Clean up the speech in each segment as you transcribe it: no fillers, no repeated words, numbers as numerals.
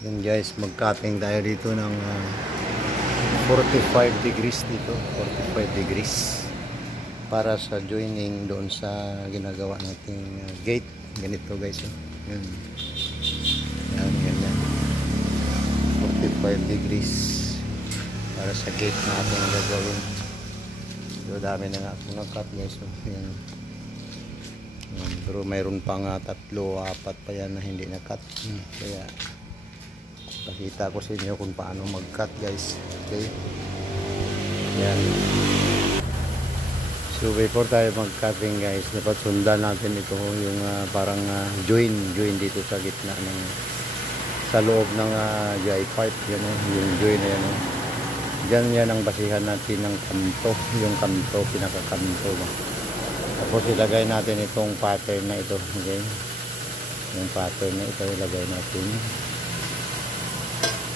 Yan guys, mag-cutting tayo dito ng 45 degrees dito, 45 degrees para sa joining doon sa ginagawa nating gate. Ganito guys, oh. Yan. Yan. 45 degrees para sa gate natin gagawin. So dami na nga akong nag-cut guys, oh. Yan. Pero mayroon pa nga 3, 4 pa yan na hindi na-cut. Kaya pakita ko sa inyo kung paano mag-cut guys. Okay, yan. So before tayo mag-cutting guys, dapat sundan natin ito yung parang join dito sa gitna ng sa loob ng GI pipe. Yan, yung join na yan, dyan ang basihan natin ng kanto, yung kanto, pinakakanto. Tapos ilagay natin itong pattern na ito. Okay, yung pattern na ito ilagay natin.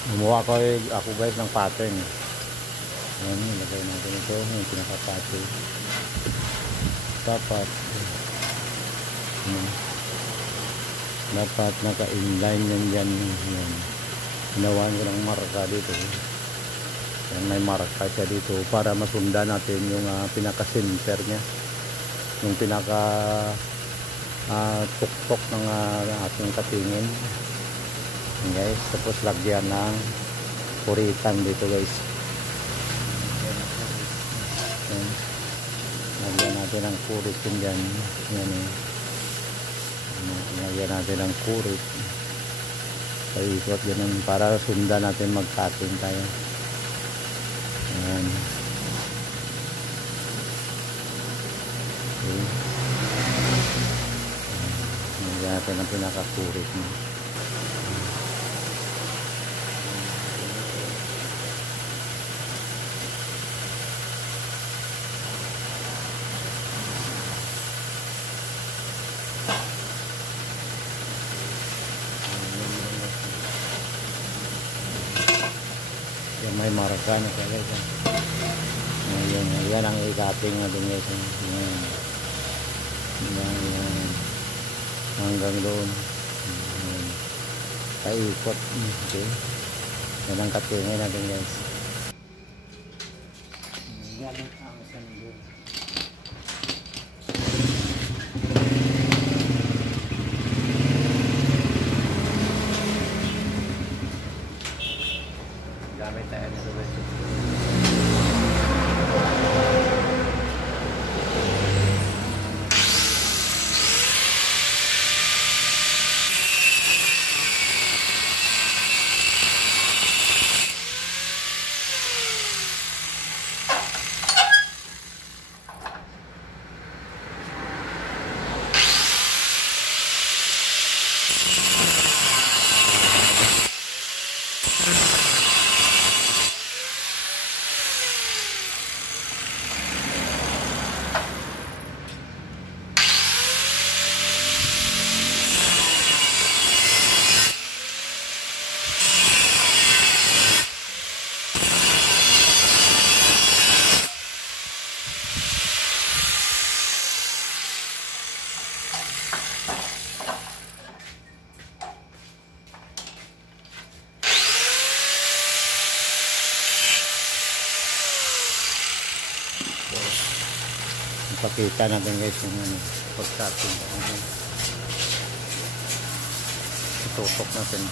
Gumawa ako guys ng pattern. Ayan, ilagay natin ito, yung pinaka-pattern. Dapat naka-inline yan dyan. Ayan. Ginawan ko ng marka dito. Ayan, may marka siya dito para masundan natin yung pinaka-center nya. Yung pinaka-tuktok ng ating katingin. Guys, tapos lagyan ng kuritan dito guys. Lagyan natin ng kuritan dyan. Yan, lagyan natin ng kurit. Paikot ganun para sundan natin mag-cutting tayo. Ayan. Okay. Lagyan natin ang pinaka-kurit niya. May marka na sa guys. Yan ang i-cutting natin guys. Yan. Hanggang doon. Paikot. Okay. Yan ang cutting natin guys. Yan ang sandal. Gamit tayo nito guys. Pakita natin guys yung pag-cutting. Itutok natin.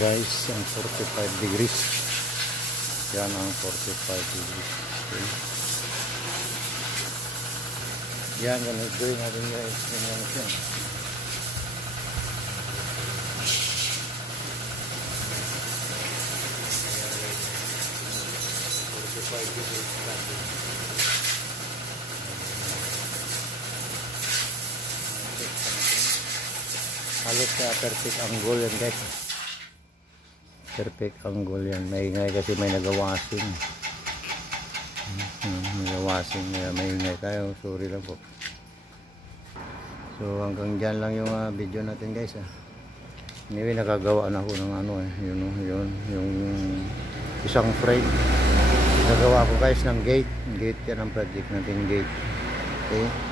guys ang 45 degrees. Yan ang 45 degrees. Okay. Yan, ganun natin guys. Ganyan siya. Halos na perfect angle yan guys. Perfect angle yan. Maingay kasi may nagawasing. Nagawasing. Maingay tayo. Sorry lang po. So hanggang dyan lang yung video natin guys. Anyway, nakagawa na ako ng ano yun yung isang frame. Nagawa ko guys ng gate. Gate yan ang project natin, gate. Okay.